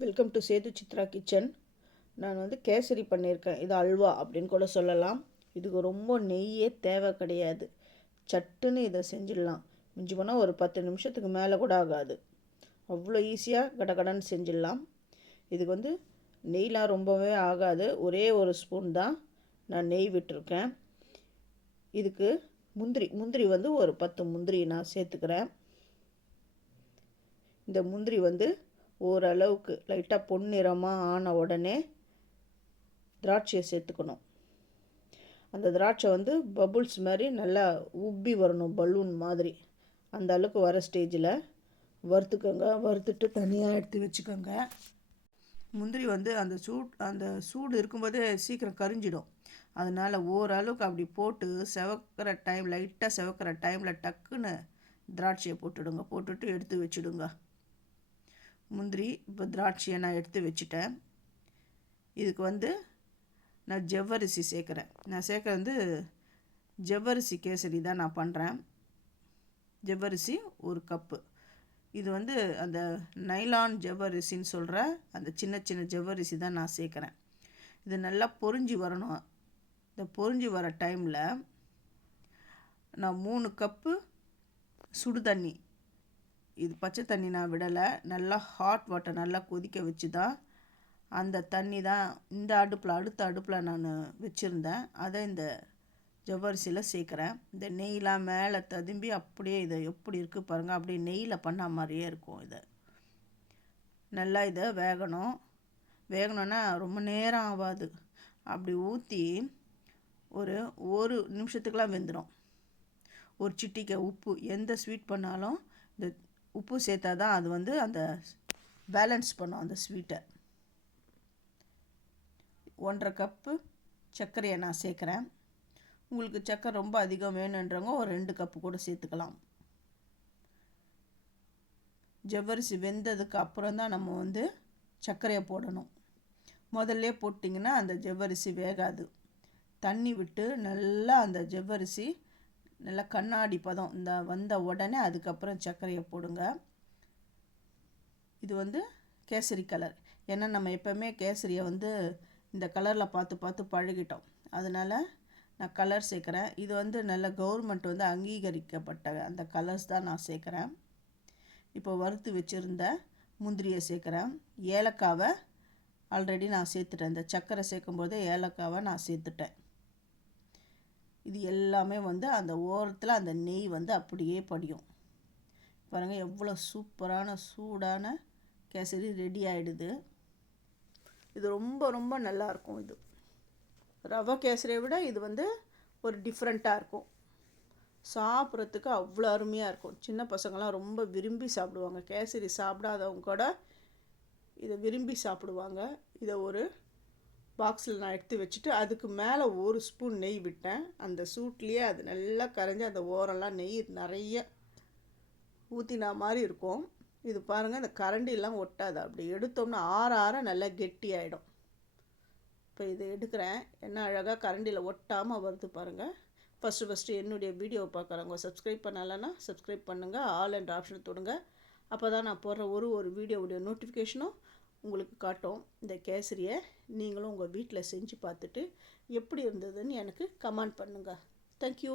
Welcome to Sethu Chitra kitchen நான் வந்து கேசரி பண்ணியிருக்கேன். இது அல்வா அப்படின்னு கூட சொல்லலாம். இதுக்கு ரொம்ப நெய்யே தேவை கிடையாது. சட்டுன்னு இதை செஞ்சிடலாம். மிஞ்சி போனால் ஒரு பத்து நிமிஷத்துக்கு மேலே கூட ஆகாது. அவ்வளோ ஈஸியாக கடகடன்னு செஞ்சிடலாம். இதுக்கு வந்து நெய்லாம் ரொம்பவே ஆகாது. ஒரே ஒரு ஸ்பூன் தான் நான் நெய் விட்டுருக்கேன். இதுக்கு முந்திரி முந்திரி வந்து ஒரு பத்து முந்திரி நான் சேர்த்துக்கிறேன். இந்த முந்திரி வந்து ஓரளவுக்கு லைட்டாக பொன்னிறமாக ஆன உடனே திராட்சையை சேர்த்துக்கணும். அந்த திராட்சை வந்து பபுள்ஸ் மாதிரி நல்லா உப்பி வரணும் பலூன் மாதிரி. அந்த அளவுக்கு வர ஸ்டேஜில் வறுத்துக்கோங்க. வறுத்துட்டு தனியாக எடுத்து வச்சுக்கோங்க. முந்திரி வந்து அந்த சூட் அந்த சூடு இருக்கும்போதே சீக்கிரம் கரிஞ்சிடும். அதனால் ஓரளவுக்கு அப்படி போட்டு செவக்கிற டைம் லைட்டாக செவக்கிற டைமில் டக்குன்னு திராட்சையை போட்டுடுங்க. போட்டுட்டு எடுத்து வச்சுடுங்க. முந்திரி இப்போ திராட்சையை நான் எடுத்து வச்சுட்டேன். இதுக்கு வந்து நான் ஜவ்வரிசி சேர்க்குறேன். நான் சேர்க்குறது வந்து ஜவ்வரிசி கேசரி தான் நான் பண்ணுறேன் ஜவ்வரிசி ஒரு கப்பு. இது வந்து அந்த நைலான் ஜவ்வரிசின்னு சொல்கிற அந்த சின்ன சின்ன ஜவ்வரிசி தான் நான் சேர்க்குறேன். இது நல்லா பொறிஞ்சி வரணும். இந்த பொறிஞ்சி வர டைமில் நான் மூணு கப்பு சுடு தண்ணி இது பச்சை தண்ணி நான் விடலை. நல்லா ஹாட் வாட்டர் நல்லா கொதிக்க வச்சு தான் அந்த தண்ணி தான் இந்த அடுப்பில் அடுத்த அடுப்பில் நான் வச்சுருந்தேன். அதை இந்த ஜவ்வரிசியில் சேர்க்குறேன். இந்த நெய்லாம் மேலே ததும்பி அப்படியே இதை எப்படி இருக்குது பாருங்கள் அப்படியே நெய்யில் பண்ண மாதிரியே இருக்கும் இதை. நல்லா இதை வேகணும். வேகணும்னா ரொம்ப நேரம் ஆகாது. அப்படி ஊற்றி ஒரு ஒரு நிமிஷத்துக்கெலாம் வெந்துடும். ஒரு சிட்டிக்கை உப்பு எந்த ஸ்வீட் பண்ணாலும் இந்த உப்பு சேர்த்தா தான் அது வந்து அந்த பேலன்ஸ் பண்ணும் அந்த ஸ்வீட்டை. ஒன்றரை கப்பு சர்க்கரையை நான் சேர்க்குறேன். உங்களுக்கு சர்க்கரை ரொம்ப அதிகம் வேணுன்றவங்க ஒரு ரெண்டு கப்பு கூட சேர்த்துக்கலாம். ஜவ்வரிசி வெந்ததுக்கு அப்புறம் தான் நம்ம வந்து சர்க்கரையை போடணும். முதல்ல போட்டிங்கன்னா அந்த ஜவ்வரிசி வேகாது. தண்ணி விட்டு நல்லா அந்த ஜவ்வரிசி நல்லா கண்ணாடி பதம் இந்த வந்த உடனே அதுக்கப்புறம் சர்க்கரையை போடுங்க. இது வந்து கேசரி கலர். ஏன்னா நம்ம எப்போவுமே கேசரியை வந்து இந்த கலரில் பார்த்து பார்த்து பழகிட்டோம். அதனால் நான் கலர் சேர்க்குறேன். இது வந்து நல்ல கவர்மெண்ட் வந்து அங்கீகரிக்கப்பட்ட அந்த கலர்ஸ் தான் நான் சேர்க்குறேன். இப்போ வறுத்து வச்சுருந்த முந்திரியை சேர்க்குறேன். ஏலக்காவை ஆல்ரெடி நான் சேர்த்துட்டேன். இந்த சர்க்கரை சேர்க்கும்போது ஏலக்காவை நான் சேர்த்துட்டேன். இது எல்லாமே வந்து அந்த ஓரத்தில் அந்த நெய் வந்து அப்படியே படியும். பாருங்கள் எவ்வளோ சூப்பரான சூடான கேசரி ரெடி ஆகிடுது இது ரொம்ப ரொம்ப நல்லாயிருக்கும் இது. ரவை கேசரியை விட இது வந்து ஒரு டிஃப்ரெண்ட்டாக இருக்கும். சாப்பிட்றதுக்கு அவ்வளோ அருமையாக இருக்கும். சின்ன பசங்களாம் ரொம்ப விரும்பி சாப்பிடுவாங்க. கேசரி சாப்பிடாதவங்க கூட இதை விரும்பி சாப்பிடுவாங்க. இதை ஒரு பாக்ஸில் நான் எடுத்து வச்சுட்டு அதுக்கு மேலே ஒரு ஸ்பூன் நெய் விட்டேன். அந்த சூட்லேயே அது நல்லா கரைஞ்சி அந்த ஓரெல்லாம் நெய் நிறைய ஊற்றினா மாதிரி இருக்கும். இது பாருங்கள் இந்த கரண்டிலாம் ஒட்டாது. அப்படி எடுத்தோம்னா ஆற ஆற நல்லா கெட்டி ஆகிடும் இப்போ இது எடுக்கிறேன். என்ன அழகாக கரண்டியில் ஒட்டாமல் வருது பாருங்கள் ஃபஸ்ட்டு ஃபஸ்ட்டு என்னுடைய வீடியோவை பார்க்குறவங்க சப்ஸ்கிரைப் பண்ணலைன்னா சப்ஸ்கிரைப் பண்ணுங்கள் ஆல் அண்ட் ஆப்ஷன் தொடுங்க. அப்போ தான் நான் போடுற ஒரு ஒரு வீடியோவுடைய நோட்டிஃபிகேஷனும் உங்களுக்கு காட்டும் இந்த கேசரியை நீங்களும் உங்கள் வீட்டில் செஞ்சு பார்த்துட்டு எப்படி இருந்ததுன்னு எனக்கு கமெண்ட் பண்ணுங்கள் தேங்க்யூ